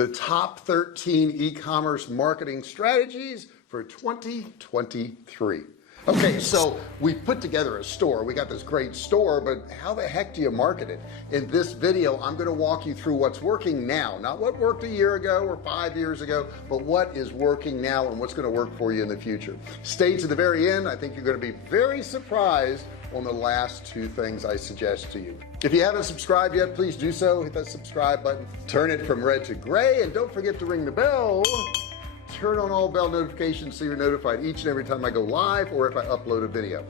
the top 13 e-commerce marketing strategies for 2023. Okay, so we put together a store. We got this great store, but how the heck do you market it? In this video, I'm going to walk you through what's working now, not what worked a year ago or 5 years ago, but what is working now and what's going to work for you in the future. Stay to the very end. I think you're going to be very surprised on the last two things I suggest to you. If you haven't subscribed yet, please do so. Hit that subscribe button, turn it from red to gray, and don't forget to ring the bell. Turn on all bell notifications so you're notified each and every time I go live or if I upload a video.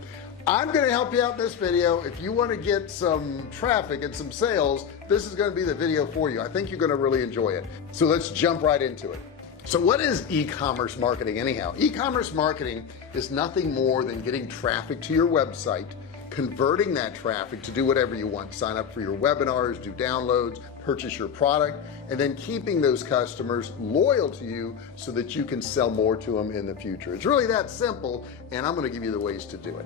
I'm going to help you out in this video. If you want to get some traffic and some sales, this is going to be the video for you. I think you're going to really enjoy it. So let's jump right into it. So what is e-commerce marketing anyhow? E-commerce marketing is nothing more than getting traffic to your website, converting that traffic to do whatever you want, sign up for your webinars, do downloads, purchase your product, and then keeping those customers loyal to you so that you can sell more to them in the future. It's really that simple, and I'm going to give you the ways to do it.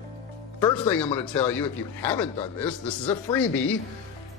First thing I'm going to tell you, if you haven't done this is a freebie.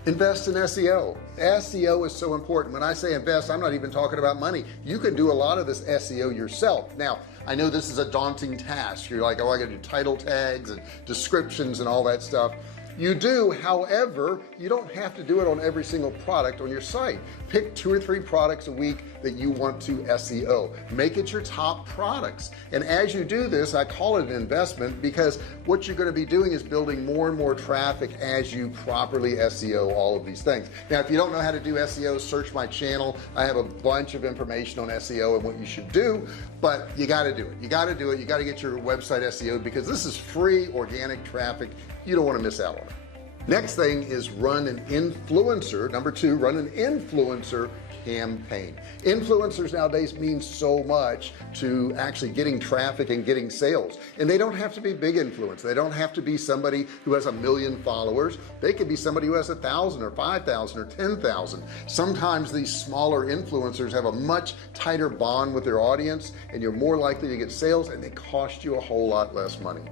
Invest in SEO. SEO is so important. When I say invest, I'm not even talking about money. You can do a lot of this SEO yourself. Now, I know this is a daunting task. You're like, oh, I gotta do title tags and descriptions and all that stuff. You do, however, you don't have to do it on every single product on your site. Pick 2 or 3 products a week that you want to SEO. Make it your top products. And as you do this, I call it an investment because what you're going to be doing is building more and more traffic as you properly SEO all of these things. Now, if you don't know how to do SEO, search my channel. I have a bunch of information on SEO and what you should do, but you got to do it. You got to do it. You got to get your website SEO because this is free organic traffic. You don't want to miss out on it. Next thing is run an influencer. Number 2, run an influencer campaign. Influencers nowadays mean so much to actually getting traffic and getting sales, and they don't have to be big influence. They don't have to be somebody who has 1 million followers. They could be somebody who has 1,000 or 5,000 or 10,000. Sometimes these smaller influencers have a much tighter bond with their audience, and you're more likely to get sales, and they cost you a whole lot less money.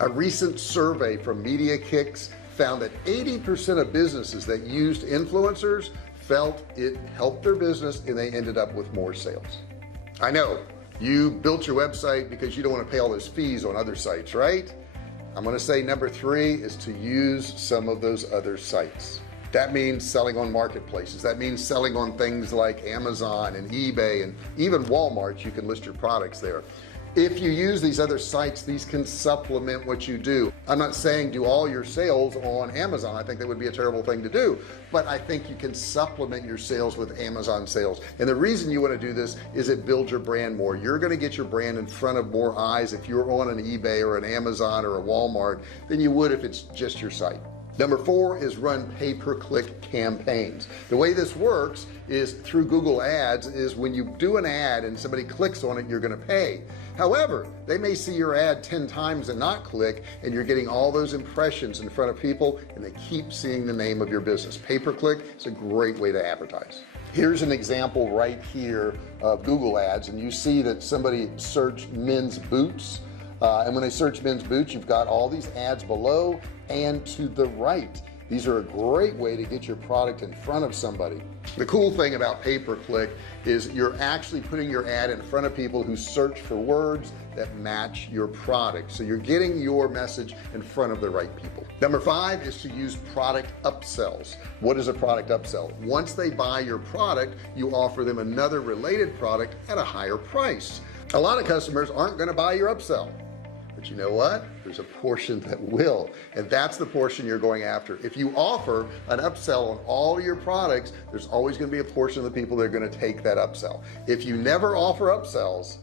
A recent survey from Media Kicks found that 80% of businesses that used influencers felt it helped their business and they ended up with more sales. I know you built your website because you don't want to pay all those fees on other sites, right? I'm going to say number 3 is to use some of those other sites. That means selling on marketplaces. That means selling on things like Amazon and eBay and even Walmart. You can list your products there. If you use these other sites, these can supplement what you do. I'm not saying do all your sales on Amazon. I think that would be a terrible thing to do, but I think you can supplement your sales with Amazon sales. And the reason you want to do this is it builds your brand more. You're going to get your brand in front of more eyes if you're on an eBay or an Amazon or a Walmart than you would if it's just your site. Number 4 is run pay-per-click campaigns. The way this works is through Google Ads is when you do an ad and somebody clicks on it, you're going to pay. However, they may see your ad 10 times and not click, and you're getting all those impressions in front of people and they keep seeing the name of your business. Pay-per-click is a great way to advertise. Here's an example right here of Google Ads, and you see that somebody searched men's boots. And when they search men's boots, you've got all these ads below and to the right. These are a great way to get your product in front of somebody. The cool thing about pay-per-click is you're actually putting your ad in front of people who search for words that match your product. So you're getting your message in front of the right people. Number 5 is to use product upsells. What is a product upsell? Once they buy your product, you offer them another related product at a higher price. A lot of customers aren't going to buy your upsell. But you know what? There's a portion that will, and that's the portion you're going after. If you offer an upsell on all your products, there's always going to be a portion of the people that are going to take that upsell. If you never offer upsells,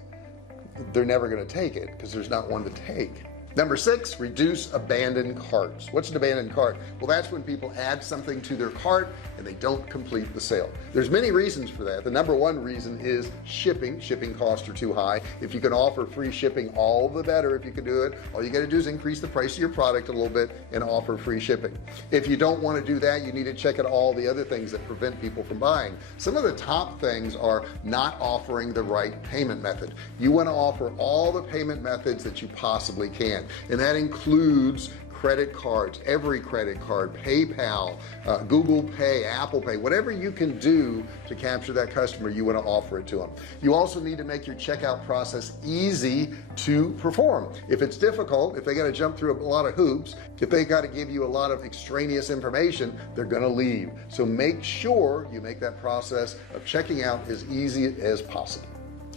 they're never going to take it because there's not one to take. Number 6, reduce abandoned carts. What's an abandoned cart? Well, that's when people add something to their cart and they don't complete the sale. There's many reasons for that. The number 1 reason is shipping. Shipping costs are too high. If you can offer free shipping, all the better. If you can do it, all you got to do is increase the price of your product a little bit and offer free shipping. If you don't want to do that, you need to check out all the other things that prevent people from buying. Some of the top things are not offering the right payment method. You want to offer all the payment methods that you possibly can, and that includes credit cards, every credit card, PayPal, Google Pay, Apple Pay, whatever you can do to capture that customer, you want to offer it to them. You also need to make your checkout process easy to perform. If it's difficult, if they got to jump through a lot of hoops, if they got to give you a lot of extraneous information, they're going to leave. So make sure you make that process of checking out as easy as possible.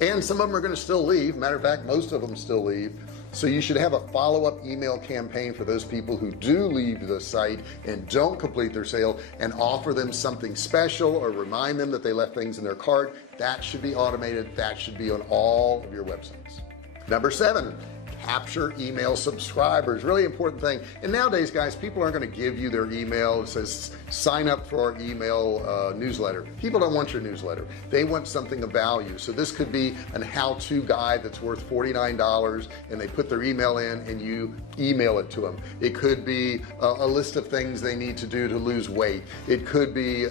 And some of them are going to still leave. Matter of fact, most of them still leave. So you should have a follow-up email campaign for those people who do leave the site and don't complete their sale, and offer them something special or remind them that they left things in their cart. That should be automated. That should be on all of your websites. Number 7, capture email subscribers. Really important thing. And nowadays, guys, people aren't going to give you their email. It says sign up for our email newsletter. People don't want your newsletter. They want something of value. So this could be an how-to guide that's worth $49, and they put their email in and you email it to them. It could be a list of things they need to do to lose weight. It could be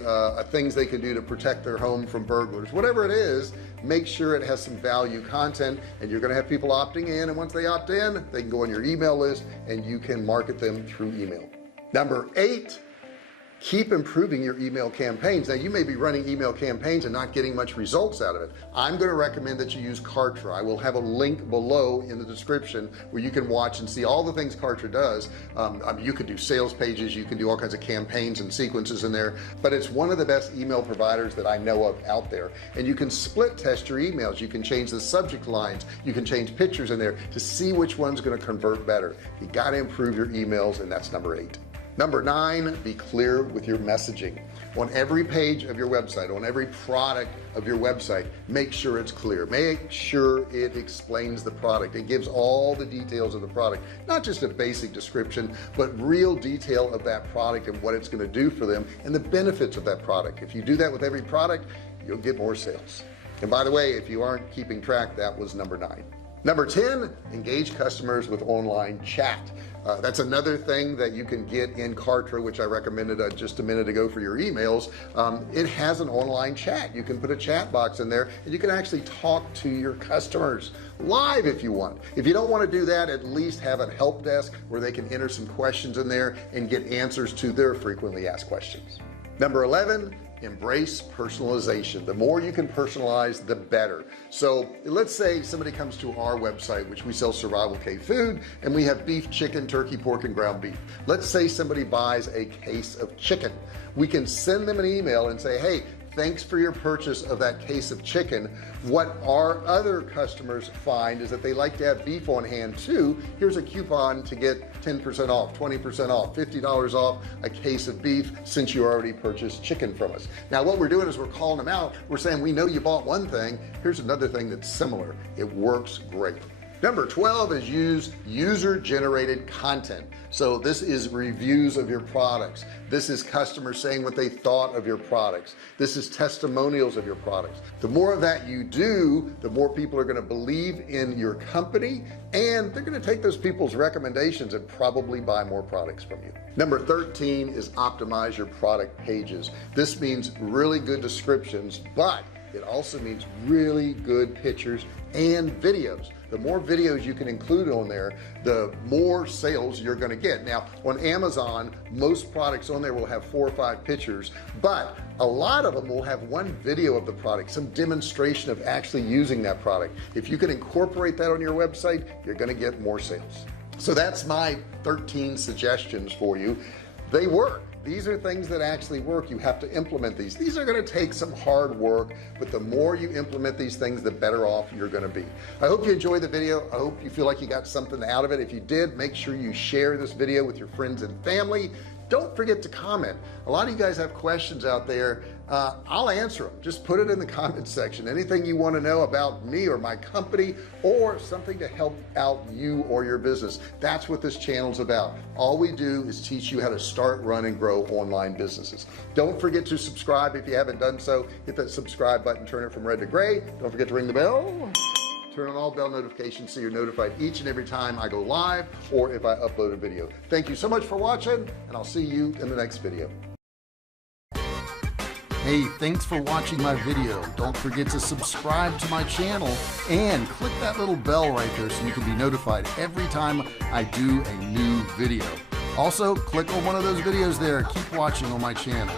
things they can do to protect their home from burglars. Whatever it is, make sure it has some value content, and you're going to have people opting in, and once they opt in, they can go on your email list and you can market them through email. Number 8, keep improving your email campaigns. Now, you may be running email campaigns and not getting much results out of it. I'm going to recommend that you use Kartra. I will have a link below in the description where you can watch and see all the things Kartra does. You can do sales pages, you can do all kinds of campaigns and sequences in there, but it's one of the best email providers that I know of out there. And you can split test your emails. You can change the subject lines, you can change pictures in there to see which one's going to convert better. You got to improve your emails, and that's number 8. Number 9, be clear with your messaging. On every page of your website, on every product of your website, make sure it's clear. Make sure it explains the product. It gives all the details of the product, not just a basic description, but real detail of that product and what it's going to do for them and the benefits of that product. If you do that with every product, you'll get more sales. And by the way, if you aren't keeping track, that was number 9. Number 10, engage customers with online chat. That's another thing that you can get in Kartra, which I recommended just a minute ago for your emails. It has an online chat. You can put a chat box in there and you can actually talk to your customers live if you want. If you don't want to do that, at least have a help desk where they can enter some questions in there and get answers to their frequently asked questions. Number 11, embrace personalization. The more you can personalize, the better. So let's say somebody comes to our website, which we sell Survival K food, and we have beef, chicken, turkey, pork, and ground beef. Let's say somebody buys a case of chicken. We can send them an email and say, hey, thanks for your purchase of that case of chicken. What our other customers find is that they like to have beef on hand too. Here's a coupon to get 10% off, 20% off, $50 off a case of beef since you already purchased chicken from us. Now what we're doing is we're calling them out. We're saying, we know you bought one thing. Here's another thing that's similar. It works great. Number 12 is use user-generated content. So this is reviews of your products. This is customers saying what they thought of your products. This is testimonials of your products. The more of that you do, the more people are going to believe in your company, and they're going to take those people's recommendations and probably buy more products from you. Number 13 is optimize your product pages. This means really good descriptions, but it also means really good pictures and videos. The more videos you can include on there, the more sales you're going to get. Now on Amazon, most products on there will have 4 or 5 pictures, but a lot of them will have one video of the product, some demonstration of actually using that product. If you can incorporate that on your website, you're going to get more sales. So that's my 13 suggestions for you. They work. These are things that actually work. You have to implement these. These are going to take some hard work, but the more you implement these things, the better off you're going to be. I hope you enjoyed the video. I hope you feel like you got something out of it. If you did, make sure you share this video with your friends and family. Don't forget to comment. A lot of you guys have questions out there. I'll answer them. Just put it in the comment section. Anything you want to know about me or my company, or something to help out you or your business. That's what this channel is about. All we do is teach you how to start, run, and grow online businesses. Don't forget to subscribe if you haven't done so. Hit that subscribe button, turn it from red to gray. Don't forget to ring the bell. Turn on all bell notifications so you're notified each and every time I go live or if I upload a video. Thank you so much for watching, and I'll see you in the next video. Hey, thanks for watching my video. Don't forget to subscribe to my channel and click that little bell right there so you can be notified every time I do a new video. Also, click on one of those videos there. Keep watching on my channel.